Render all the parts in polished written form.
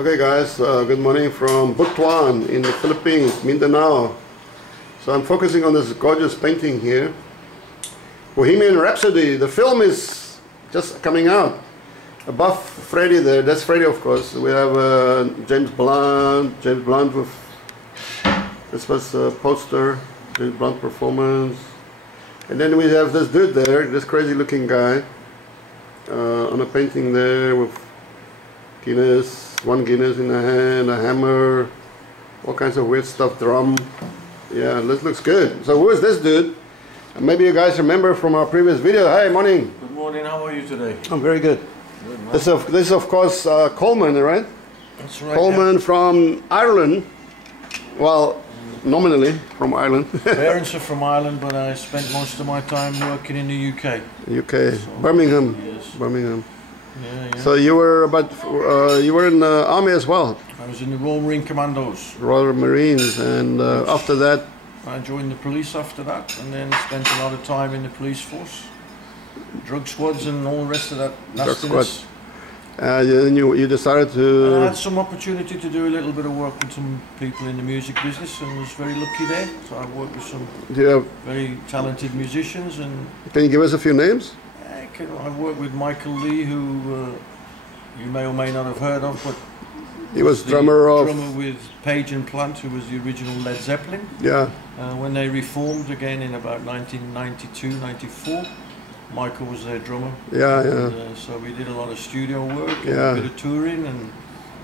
Okay guys, good morning from Butuan in the Philippines, Mindanao. So I'm focusing on this gorgeous painting here. Bohemian Rhapsody, the film is just coming out. Above Freddie there, that's Freddie of course. We have James Blunt with, this was a poster, James Blunt performance. And then we have this dude there, this crazy looking guy on a painting there with Guinness, one Guinness in a hand, a hammer, all kinds of weird stuff, drum. Yeah, this looks good. So who is this dude? Maybe you guys remember from our previous video. Hi, morning. Good morning, how are you today? I'm very good. Good, this is of course Coleman, right? That's right. Coleman from Ireland. Well, nominally from Ireland. Parents are from Ireland, but I spent most of my time working in the UK. UK, so, Birmingham. Yes. Birmingham. Yeah. So you were you were in the army as well. I was in the Royal Marine Commandos. Royal Marines, and after that, I joined the police after that, and then spent a lot of time in the police force, drug squads, and all the rest of that nastiness. Then you decided to. I had some opportunity to do a little bit of work with some people in the music business, and was very lucky there. So I worked with some very talented musicians. And can you give us a few names? I worked with Michael Lee, who you may or may not have heard of, but he was drummer with Page and Plant, who was the original Led Zeppelin. Yeah. When they reformed again in about 1992-94, Michael was their drummer. Yeah, and, so we did a lot of studio work, and a bit of touring, and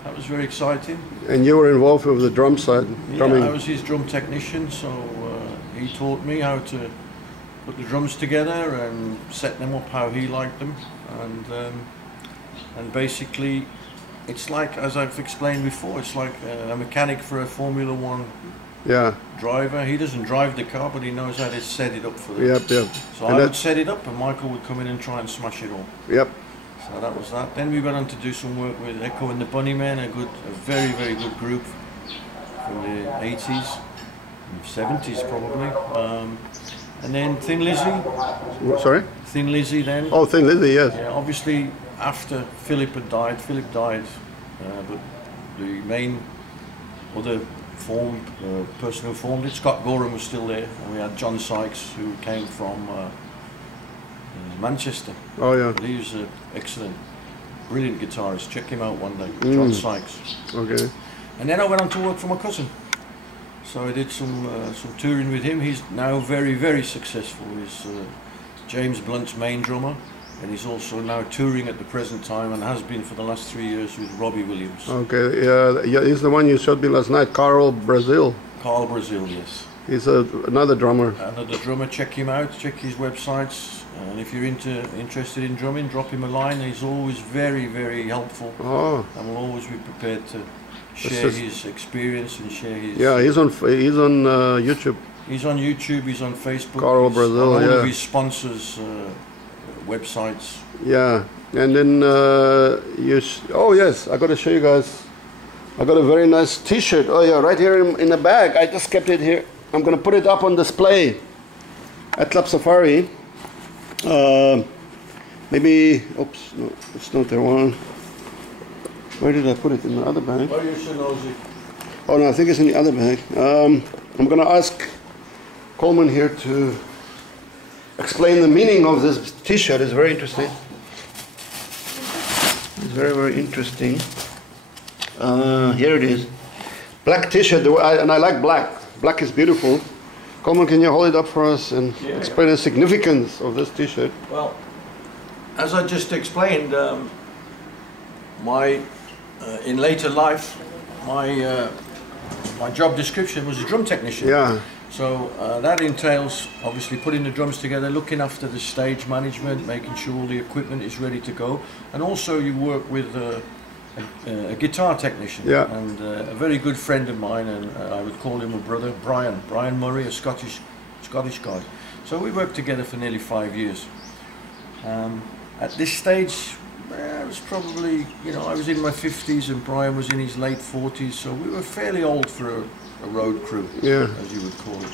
that was very exciting. And you were involved with the drum side, drumming. Yeah, I was his drum technician, so he taught me how to put the drums together and set them up how he liked them, and basically it's like, as I've explained before, it's like a mechanic for a Formula One driver. He doesn't drive the car, but he knows how to set it up for them. Yep. So I would set it up, and Michael would come in and try and smash it all. Yep. So that was that. Then we went on to do some work with Echo and the Bunnymen, a very, very good group from the 80s, 70s probably. And then Thin Lizzy. Sorry? Thin Lizzy then. Oh, Thin Lizzy, yes. Yeah, obviously after Philip died, but the main other person who formed it, Scott Gorham, was still there, and we had John Sykes, who came from Manchester. Oh yeah. He was an excellent, brilliant guitarist. Check him out one day, John Sykes. Okay. And then I went on to work for my cousin. So I did some touring with him. He's now very, very successful. He's James Blunt's main drummer, and he's also now touring at the present time, and has been for the last 3 years with Robbie Williams. Okay, yeah, he's the one you showed me last night, Carl Brazil. Carl Brazil, yes. He's another drummer. Another drummer. Check him out. Check his websites. And if you're interested in drumming, drop him a line. He's always very, very helpful. Oh. And will always be prepared to share his experience and share his... Yeah, he's on YouTube. He's on YouTube, he's on Facebook. Carl Brazil, all of his sponsors' websites. Yeah, and then oh yes, I got to show you guys. I got a very nice T-shirt. Oh yeah, right here in the bag. I just kept it here. I'm gonna put it up on display at Club Safari. Maybe, oops, no, it's not the one. Where did I put it? In the other bag? Oh, you should know it. Oh no, I think it's in the other bag. I'm gonna ask Coleman here to explain the meaning of this T-shirt. It's very interesting. It's very, very interesting. Here it is. Black T-shirt, and I like black. Black is beautiful. Coleman, can you hold it up for us and explain the significance of this T-shirt? Well, as I just explained, in later life, my job description was a drum technician. Yeah. So that entails obviously putting the drums together, looking after the stage management, making sure all the equipment is ready to go, and also you work with a guitar technician. Yeah. And a very good friend of mine, and I would call him a brother, Brian Murray, a Scottish guy. So we worked together for nearly 5 years. At this stage, I was probably, I was in my 50s and Brian was in his late 40s, so we were fairly old for a road crew, as you would call it.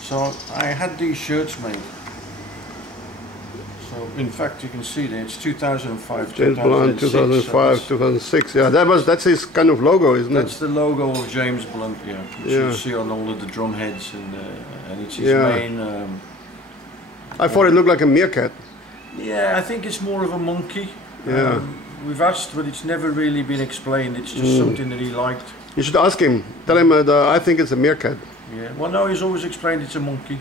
So I had these shirts made. So in fact, you can see there it's 2005, James Blunt, 2005, so 2006. Yeah, that's his kind of logo, isn't that's it? the logo of James Blunt. Yeah, which you see on all of the drum heads, and it's his main. I thought it looked like a meerkat. Yeah, I think it's more of a monkey. Yeah. We've asked, but it's never really been explained. It's just something that he liked. You should ask him. Tell him I think it's a meerkat. Yeah. Well, no, he's always explained it's a monkey.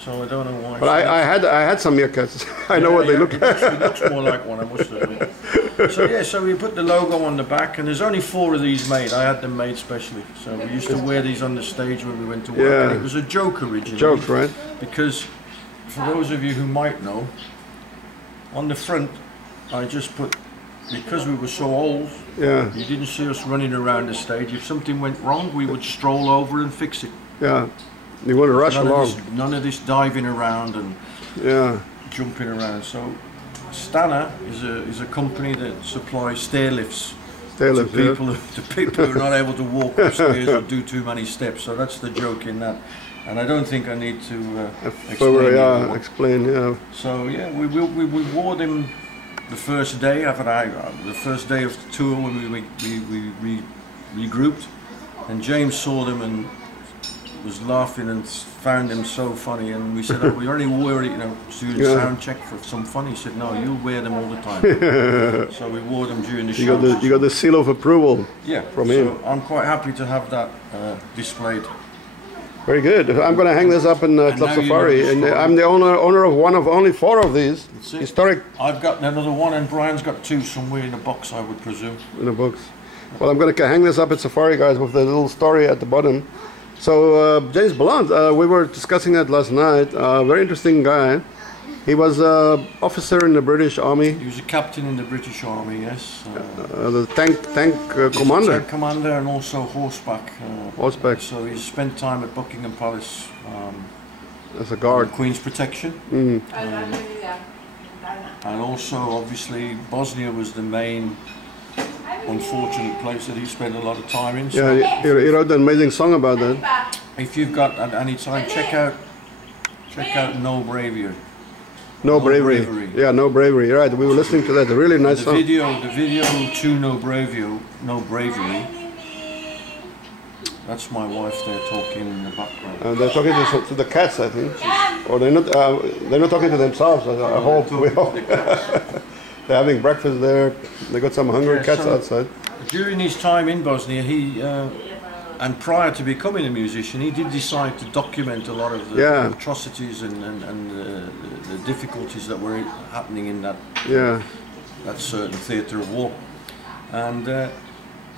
So I don't know why. But I had some meerkats. I know what they look like. It looks more like one, I must admit. So yeah, so we put the logo on the back, and there's only 4 of these made. I had them made specially. So we used to wear these on the stage when we went to work, and it was a joke originally. Joke, right? Because for those of you who might know, on the front, I just put, because we were so old, you didn't see us running around the stage. If something went wrong, we would stroll over and fix it. Yeah. You want to rush along. None of this diving around and jumping around. So Stana is a company that supplies stair lifts to people who are not able to walk upstairs or do too many steps. So that's the joke in that. And I don't think I need to explain. So yeah, we wore them the first day of the tour when we regrouped, and James saw them and was laughing and found them so funny, and we said, we only wore it, doing sound check for some fun. He said, no, you'll wear them all the time. So we wore them during the show. You got the seal of approval from him. So I'm quite happy to have that displayed. Very good. I'm going to hang this up in Club Safari, and I'm the owner of one of only 4 of these. Historic. I've got another one, and Brian's got 2 somewhere in a box, I would presume. In a box. Well, I'm going to hang this up at Safari, guys, with the little story at the bottom. So James Blunt, we were discussing that last night. Very interesting guy. He was an officer in the British Army. He was a captain in the British Army, yes. The tank commander. Tank commander, and also horseback. Horseback. So he spent time at Buckingham Palace as a guard. Queen's protection. And also, obviously, Bosnia was the main unfortunate place that he spent a lot of time in. So yeah, he wrote an amazing song about that. If you've got at any time, check out No Bravery. No bravery. Yeah, No Bravery. Right, we were listening to that. A really nice song. The video to No Bravery. That's my wife there talking in the background. They're talking to the cats, I think. Or they're not talking to themselves. I hope. They're having breakfast there. They got some hungry cats outside. During his time in Bosnia, and prior to becoming a musician, he did decide to document a lot of the atrocities and the difficulties that were happening in that certain theatre of war. And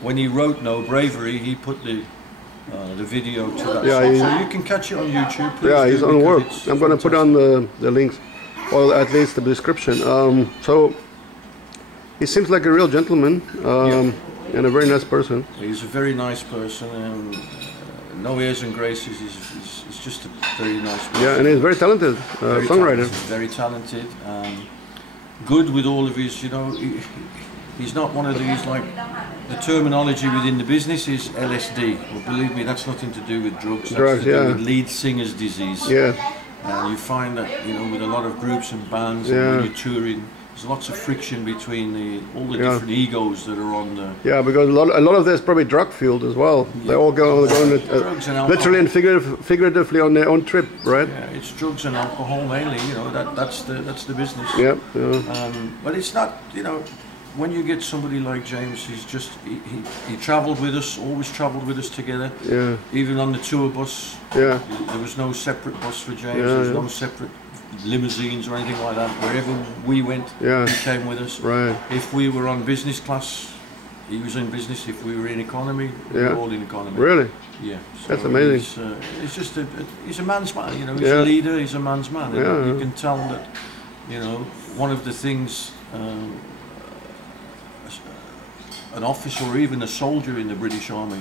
when he wrote No Bravery, he put the video to that song. So you can catch it on YouTube. Please he's on work. I'm going to put on the links, or at least the description. So he seems like a real gentleman. And a very nice person. He's a very nice person, and no airs and graces. He's just a very nice person. Yeah, and he's very talented songwriter. Very talented. Good with all of his, he's not one of these, like, the terminology within the business is LSD. Well, believe me, that's nothing to do with drugs. That's to do with lead singer's disease. Yeah. And you find that, with a lot of groups and bands, and when you're touring, there's lots of friction between all the different egos that are on the... Yeah, because a lot of this is probably drug fueled as well. Yeah. They all go literally and figuratively on their own trip, right? Yeah, it's drugs and alcohol mainly. That's the business. Yeah. But it's not. When you get somebody like James, he's just he travelled with us, always travelled with us together. Yeah. Even on the tour bus. Yeah. There was no separate bus for James. There was no separate limousines or anything like that. Wherever we went, he came with us. Right. If we were on business class, he was in business. If we were in economy, we were all in economy. Really? Yeah. So that's amazing. He's just he's a man's man. He's a leader. He's a man's man. And you can tell that. One of the things an officer or even a soldier in the British Army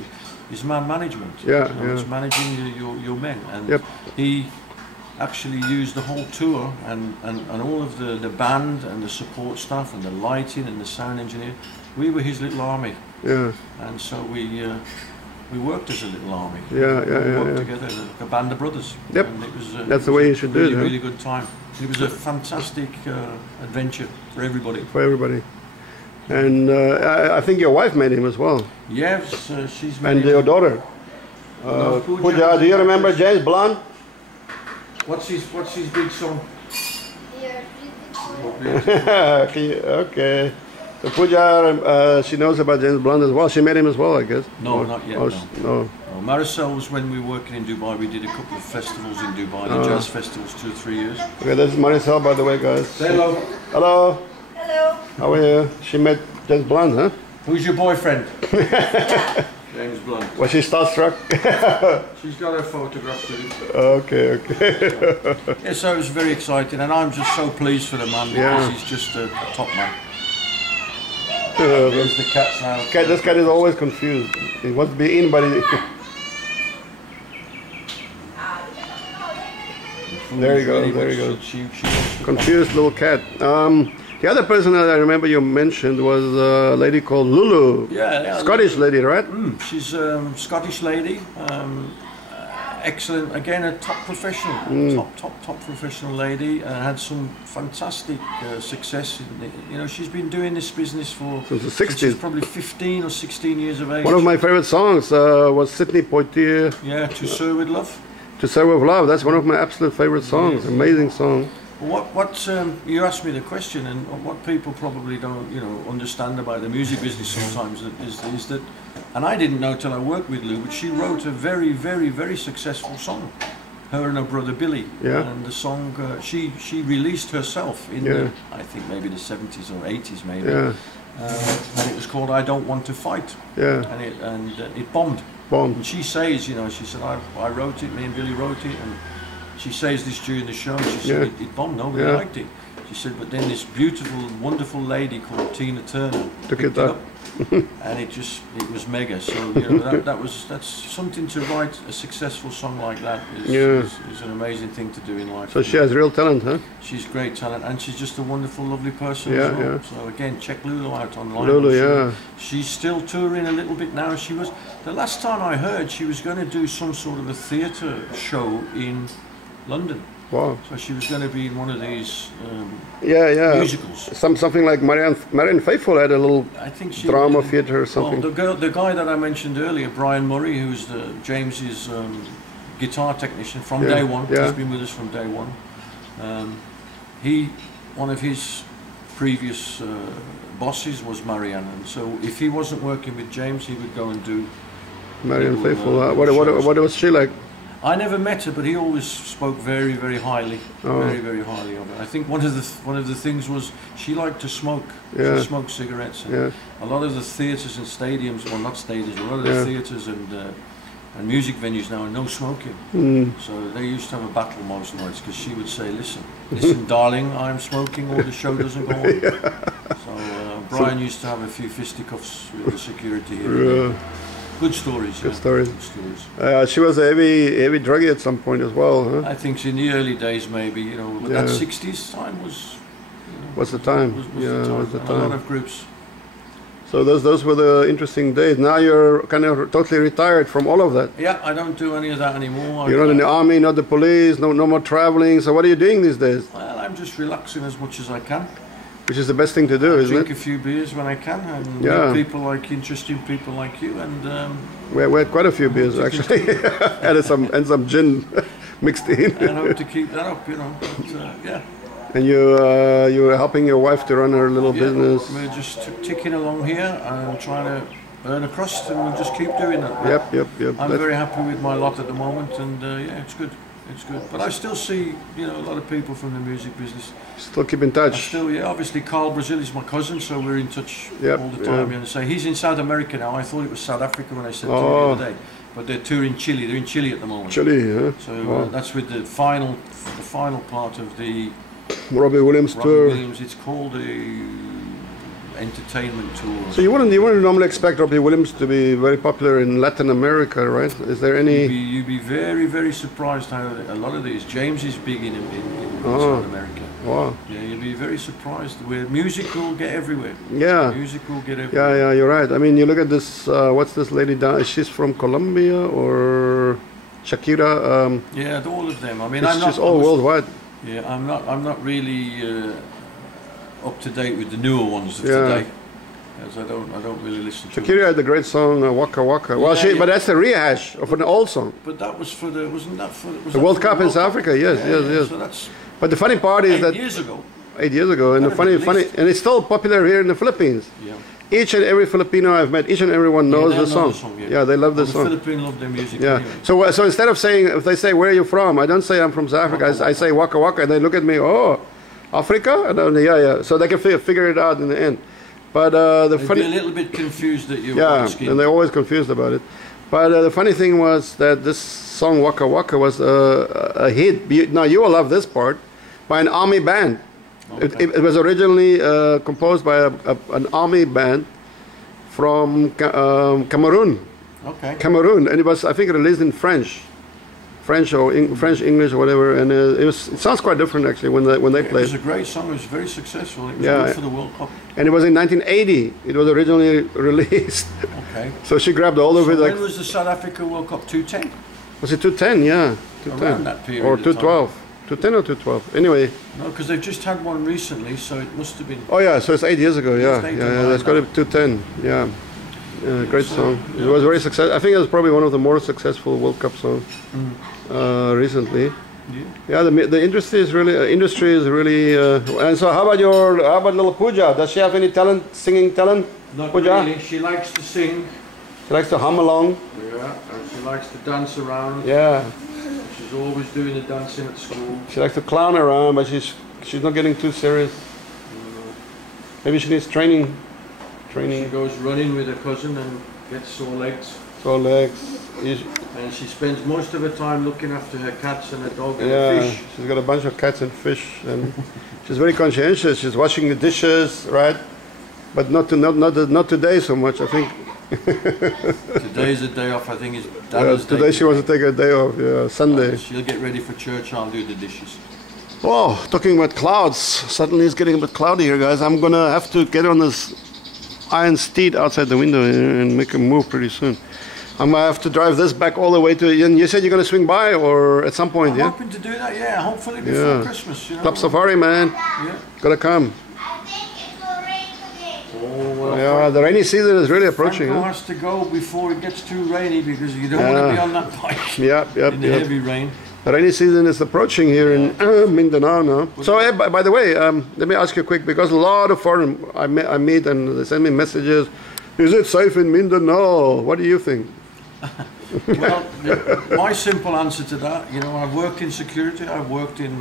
is man management. It's managing your men, and he actually used the whole tour and all of the band and the support staff and the lighting and the sound engineer. We were his little army. Yeah. And so we worked as a little army. Yeah, we yeah, worked yeah. together as a band of brothers. Yep. And it was, That's the way you should do it, huh? Really good time. It was a fantastic adventure for everybody. For everybody. And I think your wife met him as well. Yes, she's met And him. your daughter. Pooja, do you remember James Blunt? What's his big song? Okay. So Pooja, she knows about James Blunt as well. She met him as well, I guess. No, not yet. Oh, No. no. Marisol was when we were working in Dubai. We did a couple of festivals in Dubai, the jazz festivals, 2 or 3 years. Okay, this is Marisol, by the way, guys. Say hello. Hello. Hello. How are you? She met James Blunt, huh? Who's your boyfriend? James Blunt. Was she starstruck? She's got her photograph too. Okay, okay. Yeah, so it was very exciting, and I'm just so pleased for the man because Yeah. he's just a top man. There's the cats now. This cat is always confused. He wants to be in, but he... There you go, Really there you much go. She wants to Confused little cat. The other person that I remember you mentioned was a lady called Lulu. Yeah. Scottish lady, right? She's a Scottish lady. Excellent. Again, a top professional. Top professional lady. Had some fantastic success. She's been doing this business for Since the since she's 60s. probably 15 or 16 years of age. One of my favorite songs was Sidney Poitier, Yeah, To Sir With Love. To Serve With Love. That's one of my absolute favorite songs. Amazing song. What you asked me the question, and what people probably don't understand about the music business sometimes is that, and I didn't know till I worked with Lou, but she wrote a very, very, very successul song, her and her brother Billy. Yeah. And the song she released herself in the, I think maybe the 70s or 80s maybe. Yeah, And it was called I Don't Want to Fight. yeah. And it bombed. Bomb. And she says, she said, I wrote it, me and Billy wrote it, and she says this during the show. She said it bombed, nobody Yeah. liked it. She said, but then this beautiful, wonderful lady called Tina Turner Took picked it up. and it was mega. So that's something to write a successful song like that is an amazing thing to do in life. So she has real talent, huh? She's great talent, and she's just a wonderful, lovely person Yeah, as well. yeah. So again, check Lulu out online. Lulu, yeah. She's still touring a little bit now. The last time I heard, she was going to do some sort of a theatre show in London. Wow. So she was going to be in one of these Yeah. musicals. Something like Marianne Faithfull had a little I think she drama theatre or something. Well, the guy that I mentioned earlier, Brian Murray, who's James's guitar technician from day one. Yeah. He's been with us from day one. One of his previous bosses was Marianne, and so if he wasn't working with James, he would go and do. Marianne little, Faithfull. shows. What was she like? I never met her, but he always spoke very, very highly, very, very highly of her. I think one of the things was she liked to smoke. Yeah. She smoked cigarettes. And Yeah. a lot of the theatres and stadiums, well, not stadiums, a lot of the theatres and music venues now are no smoking. So they used to have a battle most nights because she would say, "Listen, darling, I'm smoking, or the show doesn't go on." So Brian used to have a few fisticuffs with the security here. Good stories. Good stories. Good stories. She was a heavy druggie at some point as well, huh? I think in the early days, maybe, but that 60s time was. What's the time? Was Yeah, the time. what's the And a lot time? of groups. So those were the interesting days. Now you're kind of totally retired from all of that. Yeah, I don't do any of that anymore. You're not in the army, not the police, no more traveling. So what are you doing these days? Well, I'm just relaxing as much as I can. Which is the best thing to do, I isn't drink it? a few beers when I can, and Yeah. meet interesting people like you, and We had quite a few beers actually, and some gin mixed in. I hope to keep that up, But, yeah. And you were helping your wife to run her little Yeah, business. We're just ticking along here and trying to earn a crust, and we'll just keep doing that. Yep. I'm very happy with my lot at the moment, and yeah, it's good. It's good. But I still see, a lot of people from the music business. Still keep in touch. Obviously Carl Brazil is my cousin, so we're in touch Yep, all the time. yeah. So he's in South America now. I thought it was South Africa when I said to you the other day. But they're touring Chile. They're in Chile at the moment. Chile, huh? So Wow. that's with the final part of the Robbie Williams Robbie tour. Williams. It's called the entertainment tour. So you wouldn't normally expect Robbie Williams to be very popular in Latin America, right? Is there any? You'd be very, very surprised how a lot of these. James is big in South America. Wow. Yeah, you'll be very surprised. Where music will get everywhere. Yeah. Music will get everywhere. Yeah, you're right. I mean, you look at this, what's this lady down? She's from Colombia or Shakira? Yeah, all of them. I mean, It's just all worldwide. Yeah, I'm not really up to date with the newer ones of today, as I don't really listen to. Shakira had the great song Waka Waka. Well, but that's a rehash of an old song. But that was for wasn't that for the World Cup in South Africa? Yes, yes. So that's. But the funny part is 8 years ago. 8 years ago, and the funny, and it's still popular here in the Philippines. Yeah. Each and every Filipino I've met, each and everyone knows the song. Yeah, they love the song. The Philippines love their music. Yeah. Anyway. So instead of saying, if they say, "Where are you from?" I don't say I'm from South Africa. I say Waka Waka, and they look at me, "Oh, Africa?" And then, yeah. So they can figure it out in the end. But They'd be a little bit confused that you're and they're always confused about it. But the funny thing was that this song Waka Waka was a hit. Now you will love this part. By an army band. Okay. It was originally composed by an army band from Cameroon. Okay. Cameroon, and it was, I think, released in French or French, English, or whatever. And it sounds quite different actually when they played. It was a great song. It was very successful. It was good for the World Cup. And it was in 1980. It was originally released. Okay. So she grabbed all of it. When was the South Africa World Cup? 2010. Was it 2010? Yeah, 2010. Around that period. Or 2012. 2010 or 2012. Anyway. No, because they've just had one recently, so it must have been. Oh yeah, so it's 8 years ago. Yeah. That's got to be 2010. Yeah. Great song. It was very successful. I think it was probably one of the more successful World Cup songs recently. Yeah. The industry is really. And so, how about little Pooja? Does she have any singing talent? Not Pooja? really. She likes to sing. She likes to hum along. Yeah, and she likes to dance around. Yeah. She's always doing the dancing at school. She likes to clown around, but she's not getting too serious. Maybe she needs training. She goes running with her cousin and gets sore legs. Sore legs. And she spends most of her time looking after her cats and her dog and her fish. She's got a bunch of cats and fish, and she's very conscientious. She's washing the dishes, right? But not today so much, I think. Today's a day off. I think it's today she wants to take a day off. Yeah, Sunday. She'll get ready for church. I'll do the dishes. Oh, talking about clouds. Suddenly it's getting a bit cloudy here, guys. I'm gonna have to get on this iron steed outside the window and make a move pretty soon. I'm gonna have to drive this back all the way to. And you said you're gonna swing by, or at some point, I'm hoping to do that. Yeah, hopefully before Christmas. You know? Club Safari, man. Yeah. Gotta come. Oh, well, the rainy season is really approaching. Franco has to go before it gets too rainy because you don't want to be on that bike in the heavy rain. The rainy season is approaching here in Mindanao now. So, by the way, let me ask you quick, because a lot of foreign I meet and they send me messages. Is it safe in Mindanao? What do you think? Well, my simple answer to that, I've worked in security. I've worked in,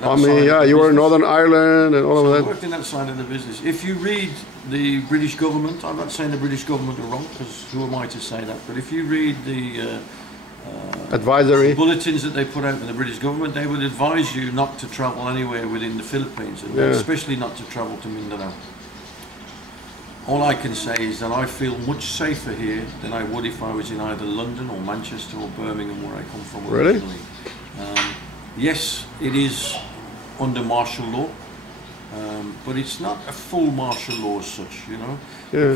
that side you were in Northern Ireland and all of that. I worked in that side of the business. If you read the British government, I'm not saying the British government are wrong, because who am I to say that? But if you read the advisory bulletins that they put out in the British government, they would advise you not to travel anywhere within the Philippines, and especially not to travel to Mindanao. All I can say is that I feel much safer here than I would if I was in either London or Manchester or Birmingham, where I come from originally. Really? Yes, it is under martial law, but it's not a full martial law as such, The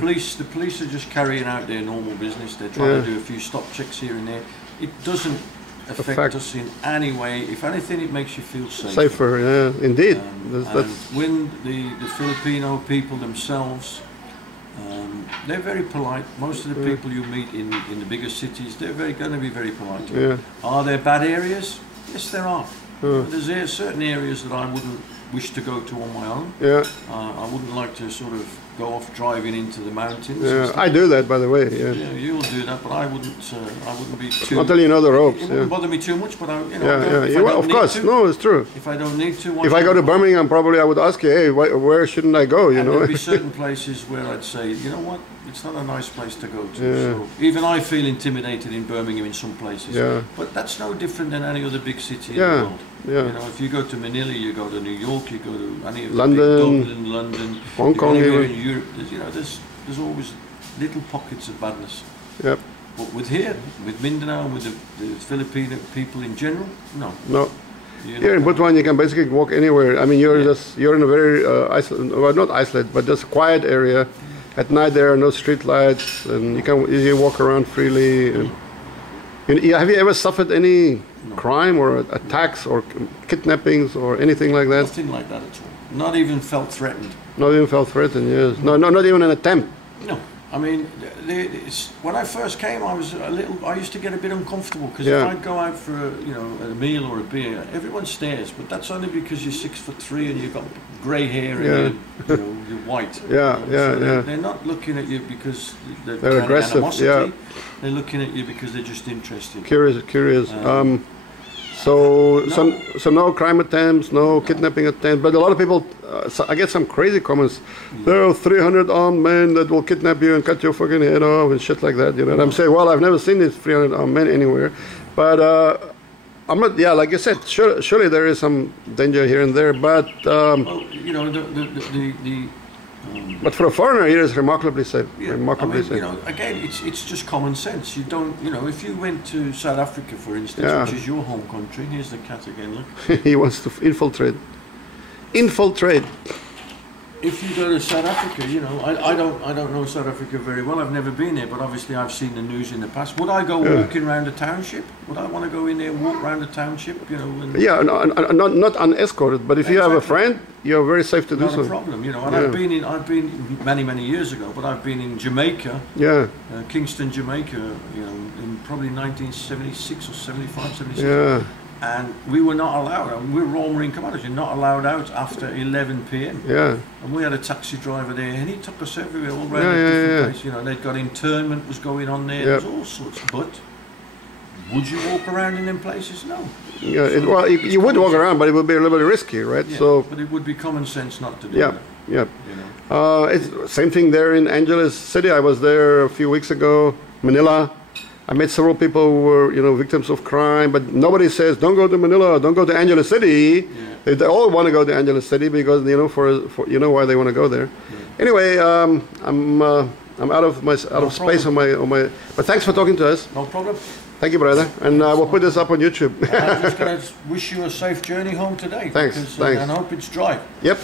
police are just carrying out their normal business. They're trying to do a few stop checks here and there. It doesn't affect us in any way. If anything, it makes you feel safer. Safer, yeah, indeed. When the Filipino people themselves, they're very polite. Most of the people you meet in the bigger cities, they're going to be very polite. Are there bad areas? Yes, there are. There's certain areas that I wouldn't wish to go to on my own. I wouldn't like to sort of go off driving into the mountains. I do that, by the way. You'll do that, but I wouldn't be too. Until you know the ropes. It wouldn't bother me too much, but of course, no, it's true. If I don't need to. If I go to Birmingham, probably I would ask you, hey, where shouldn't I go? There'd be certain places where I'd say, you know what, it's not a nice place to go to. So even I feel intimidated in Birmingham in some places. But that's no different than any other big city in the world. If you go to Manila, you go to New York, you go to any of London, Dublin, London, Hong Kong, anywhere in Europe. There's always little pockets of badness. But with Mindanao and with the Filipino people in general, no. Here in Butuan, you can basically walk anywhere. I mean, you're in a very well, not isolated, but just quiet area. At night there are no street lights, and you can easily walk around freely. And have you ever suffered any crime or attacks or kidnappings or anything like that? Nothing like that at all. Not even felt threatened. Not even felt threatened. Yes. No, not even an attempt. No. I mean, when I first came, I used to get a bit uncomfortable because Yeah. if I'd go out for a meal or a beer, everyone stares, but that's only because you're 6'3" and you've got grey hair and you're white. Yeah, They're not looking at you because they're aggressive. animosity. Yeah. They're looking at you because they're just interested. Curious. So no crime attempts, no kidnapping attempts, but a lot of people, I get some crazy comments. There are 300 armed men that will kidnap you and cut your fucking head off and shit like that, you know. And I'm saying, well, I've never seen these 300 armed men anywhere, but I'm not. Yeah, like you said, surely there is some danger here and there, but Well, you know, but for a foreigner, it is remarkably safe. yeah, Remarkably I mean, safe. you know, again, it's just common sense. You don't, you know, if you went to South Africa, for instance, Yeah. which is your home country, here's the cat again, look. He wants to infiltrate. Infiltrate. If you go to South Africa, you know, I don't know South Africa very well. I've never been there, but obviously I've seen the news in the past. Would I go walking around the township? Would I want to go in there and walk around the township? You know, and Yeah, not unescorted, but if you have a friend, you're very safe to do not so. a problem, you know. And Yeah. I've been many years ago, but I've been in Jamaica, Yeah, Kingston, Jamaica, you know, in probably 1976 or 75, 76. yeah. And we were not allowed, and we're Royal Marine Commandos, you're not allowed out after 11 p.m. Yeah, And we had a taxi driver there, and he took us everywhere, all around Yeah, the different yeah. places. You know, they'd got internment was going on there, Yeah. there's all sorts. But would you walk around in them places? No. yeah. Well, you would walk around, but it would be a little bit risky, right? Yeah, So, but it would be common sense not to do yeah, that. yeah. You know. It's same thing there in Angeles City. I was there a few weeks ago. Manila. I met several people who were, you know, victims of crime, but nobody says, don't go to Manila, don't go to Angeles City. Yeah. They all want to go to Angeles City because, you know, for you know why they want to go there. Yeah. Anyway, I'm out of space on my. But thanks for talking to us. No problem. Thank you, brother. And we'll put this up on YouTube. I'm just going to wish you a safe journey home today. Thanks, Because, thanks. And I hope it's dry. Yep.